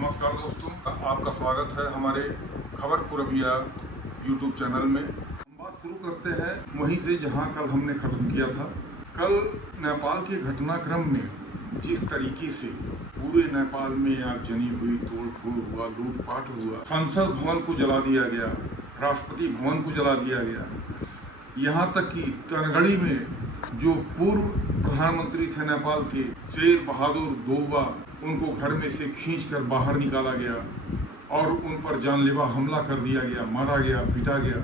नमस्कार दोस्तों, आपका स्वागत है हमारे खबर पूरबिया यूट्यूब चैनल में। हम बात शुरू करते हैं वहीं से जहां कल हमने ख़त्म किया था। कल नेपाल के घटनाक्रम में जिस तरीके से पूरे नेपाल में आगजनी हुई, तोड़फोड़ हुआ, लूटपाट हुआ, संसद भवन को जला दिया गया, राष्ट्रपति भवन को जला दिया गया, यहाँ तक कि तनगड़ी में जो पूर्व प्रधानमंत्री थे नेपाल के शेर बहादुर देउबा, उनको घर में से खींचकर बाहर निकाला गया और उन पर जानलेवा हमला कर दिया गया, मारा गया, पीटा गया।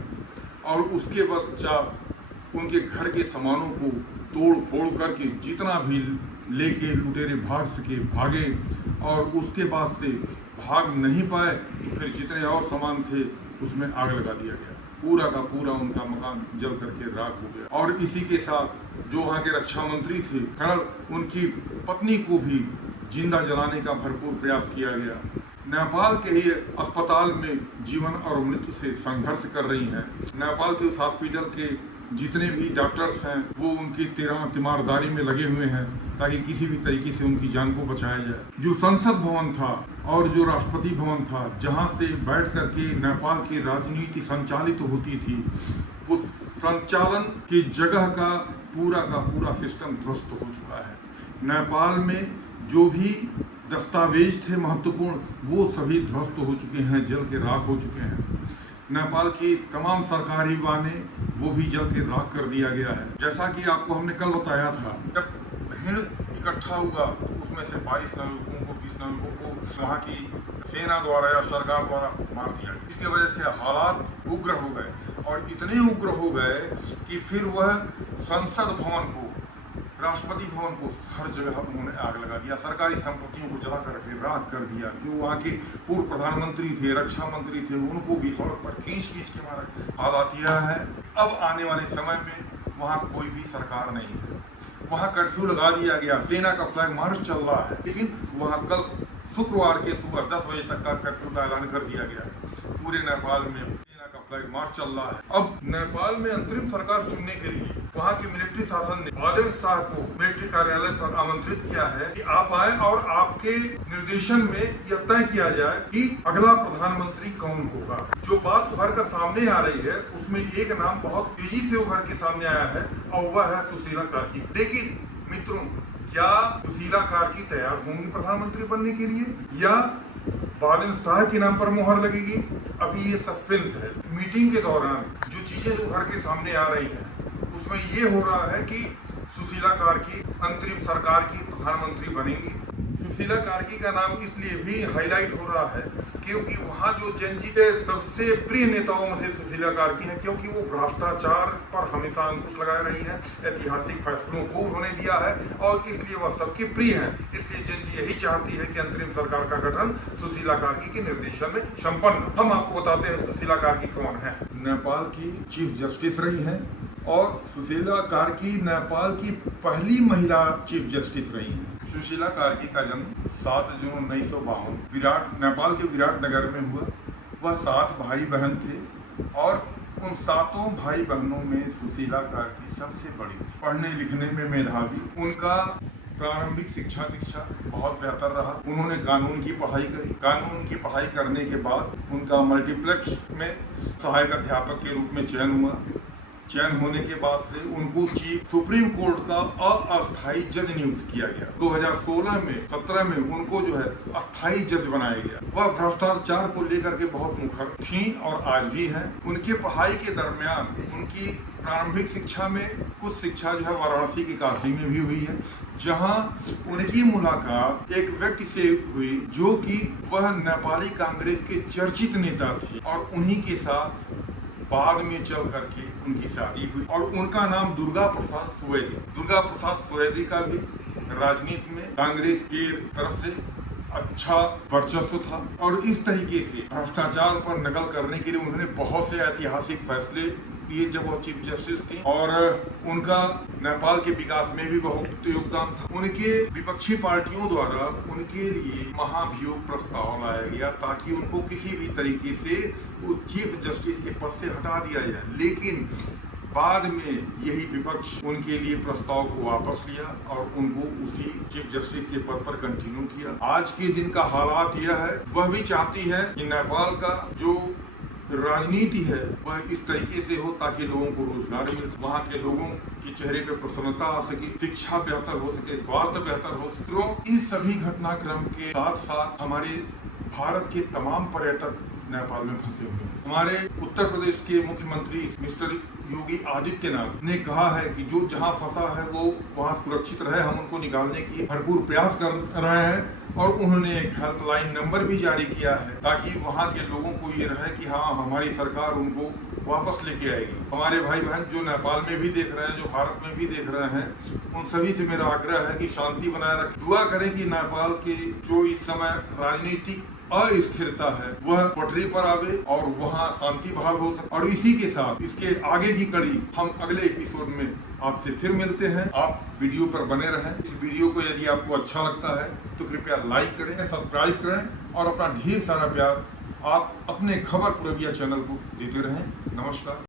और उसके पश्चात उनके घर के सामानों को तोड़ फोड़ करके जितना भी लेके लुटेरे भाग सके भागे, और उसके बाद से भाग नहीं पाए तो फिर जितने और सामान थे उसमें आग लगा दिया गया। पूरा का पूरा उनका मकान जल करके राख हो गया। और इसी के साथ जो वहाँ के रक्षा मंत्री थे कर्नल, उनकी पत्नी को भी जिंदा जलाने का भरपूर प्रयास किया गया। नेपाल के ही अस्पताल में जीवन और मृत्यु से संघर्ष कर रही हैं। नेपाल के उस हॉस्पिटल के जितने भी डॉक्टर्स हैं वो उनकी तीमारदारी में लगे हुए हैं ताकि किसी भी तरीके से उनकी जान को बचाया जाए। जो संसद भवन था और जो राष्ट्रपति भवन था, जहां से बैठ करके नेपाल की राजनीति संचालित होती थी, वो संचालन की जगह का पूरा सिस्टम ध्वस्त हो चुका है। नेपाल में जो भी दस्तावेज थे महत्वपूर्ण, वो सभी ध्वस्त हो चुके हैं, जल के राख हो चुके हैं। नेपाल की तमाम सरकारी वाहने वो भी जल के राख कर दिया गया है। जैसा कि आपको हमने कल बताया था, जब भीड़ इकट्ठा हुआ तो उसमें से 22 नागरिकों को 20 नागरिकों को वहाँ की सेना द्वारा या सरकार द्वारा मार दिया गया। इसकी वजह से हालात उग्र हो गए, और इतने उग्र हो गए कि फिर वह संसद भवन को, राष्ट्रपति भवन को हर जगह उन्होंने आग लगा दिया, सरकारी संपत्तियों को जला करके राख कर दिया। जो वहाँ के पूर्व प्रधानमंत्री थे, रक्षा मंत्री थे, उनको भी सड़क पर खींच के मारा। हालात यह है, अब आने वाले समय में वहाँ कोई भी सरकार नहीं है। वहाँ कर्फ्यू लगा दिया गया, सेना का फ्लैग मार्च चल रहा है, लेकिन वहाँ कल शुक्रवार के सुबह 10 बजे तक का कर्फ्यू का ऐलान कर दिया गया। पूरे नेपाल में सेना का फ्लैग मार्च चल रहा है। अब नेपाल में अंतरिम सरकार चुनने के लिए वहाँ की मिलिट्री शासन ने बालेन शाह को मिलिट्री कार्यालय पर आमंत्रित किया है कि आप आए और आपके निर्देशन में यह तय किया जाए कि अगला प्रधानमंत्री कौन होगा। जो बात उभर कर सामने आ रही है उसमें एक नाम बहुत तेजी से उभर के सामने आया है, और वह है सुशीला कार्की। लेकिन मित्रों, क्या सुशीला कार्की तैयार होंगी प्रधानमंत्री बनने के लिए, या बालेन शाह के नाम पर मुहर लगेगी? अभी ये सस्पेंस है। मीटिंग के दौरान जो चीजें उभर के सामने आ रही हैं उसमें ये हो रहा है कि सुशीला कार्की अंतरिम सरकार की प्रधानमंत्री बनेंगी। सुशीला कार्की का नाम इसलिए भी हाईलाइट हो रहा है क्योंकि वहाँ जो जनजी के सबसे प्रिय नेताओं में से सुशीला कार्की है, क्योंकि वो भ्रष्टाचार पर हमेशा अंकुश लगाए रही है, ऐतिहासिक फैसलों को उन्होंने दिया है, और इसलिए वह सबकी प्रिय है। इसलिए जनजी यही चाहती है कि अंतरिम सरकार का गठन सुशीला कार्की के निर्देशन में संपन्न। हम आपको बताते हैं सुशीला कार्की कौन है। नेपाल की चीफ जस्टिस रही है, और सुशीला कार्की नेपाल की पहली महिला चीफ जस्टिस रही हैं। सुशीला कार्की का जन्म 7 जून 1952 नेपाल के विराट नगर में हुआ। वह 7 भाई बहन थे, और उन 7 भाई बहनों में सुशीला कार्की सबसे बड़ी थी। पढ़ने लिखने में मेधावी, उनका प्रारंभिक शिक्षा दीक्षा बहुत बेहतर रहा। उन्होंने कानून की पढ़ाई करी। कानून की पढ़ाई करने के बाद उनका मल्टीप्लेक्स में सहायक अध्यापक के रूप में चयन हुआ। चयन होने के बाद से उनको चीफ सुप्रीम कोर्ट का अस्थायी जज नियुक्त किया गया। 2016 में उनको जो है अस्थायी जज बनाया गया। वह भ्रष्टाचार को लेकर के बहुत मुखर थी और आज भी हैं। उनकी पढ़ाई के दरमियान उनकी प्रारंभिक शिक्षा में कुछ शिक्षा जो है वाराणसी की काशी में भी हुई है, जहां उनकी मुलाकात एक व्यक्ति से हुई जो कि वह नेपाली कांग्रेस के चर्चित नेता थे, और उन्हीं के साथ बाद में चल करके उनकी शादी हुई। और उनका नाम दुर्गा प्रसाद सुवेदी। दुर्गा प्रसाद सुवेदी का भी राजनीति में कांग्रेस की तरफ से अच्छा वर्चस्व था, और इस तरीके से भ्रष्टाचार पर नकल करने के लिए उन्होंने बहुत से ऐतिहासिक फैसले किए जब वो चीफ जस्टिस थी, और उनका नेपाल के विकास में भी बहुत योगदान था। उनके विपक्षी पार्टियों द्वारा उनके लिए महाभियोग प्रस्ताव लाया गया ताकि उनको किसी भी तरीके से चीफ जस्टिस के पद से हटा दिया जाए, लेकिन बाद में यही विपक्ष उनके लिए प्रस्ताव को वापस लिया और उनको उसी चीफ जस्टिस के पद पर कंटिन्यू किया। आज के दिन का हालात यह है, वह भी चाहती है कि नेपाल का जो राजनीति है वह इस तरीके से हो ताकि लोगों को रोजगार मिल सके, वहाँ के लोगों के चेहरे पे प्रसन्नता आ सके, शिक्षा बेहतर हो सके, स्वास्थ्य बेहतर हो सके। तो इन सभी घटनाक्रम के साथ साथ हमारे भारत के तमाम पर्यटक नेपाल में फंसे हुए हैं। हमारे उत्तर प्रदेश के मुख्यमंत्री मिस्टर योगी आदित्यनाथ ने कहा है कि जो जहां फंसा है वो वहां सुरक्षित रहे, हम उनको निकालने की भरपूर प्रयास कर रहे हैं और उन्होंने एक हेल्पलाइन नंबर भी जारी किया है ताकि वहां के लोगों को ये रहे कि हाँ, हमारी सरकार उनको वापस लेके आएगी। हमारे भाई बहन जो नेपाल में भी देख रहे हैं, जो भारत में भी देख रहे हैं, उन सभी से मेरा आग्रह है कि शांति बनाए रखें, दुआ करें कि नेपाल के जो इस समय राजनीतिक अस्थिरता है वह पटरी पर आवे और वहां शांति बहाल हो सके। और इसी के साथ इसके आगे की कड़ी हम अगले एपिसोड में आपसे फिर मिलते हैं। आप वीडियो पर बने रहें। इस वीडियो को यदि आपको अच्छा लगता है तो कृपया लाइक करें, सब्सक्राइब करें और अपना ढेर सारा प्यार आप अपने खबर पूरबिया चैनल को देते रहें। नमस्कार।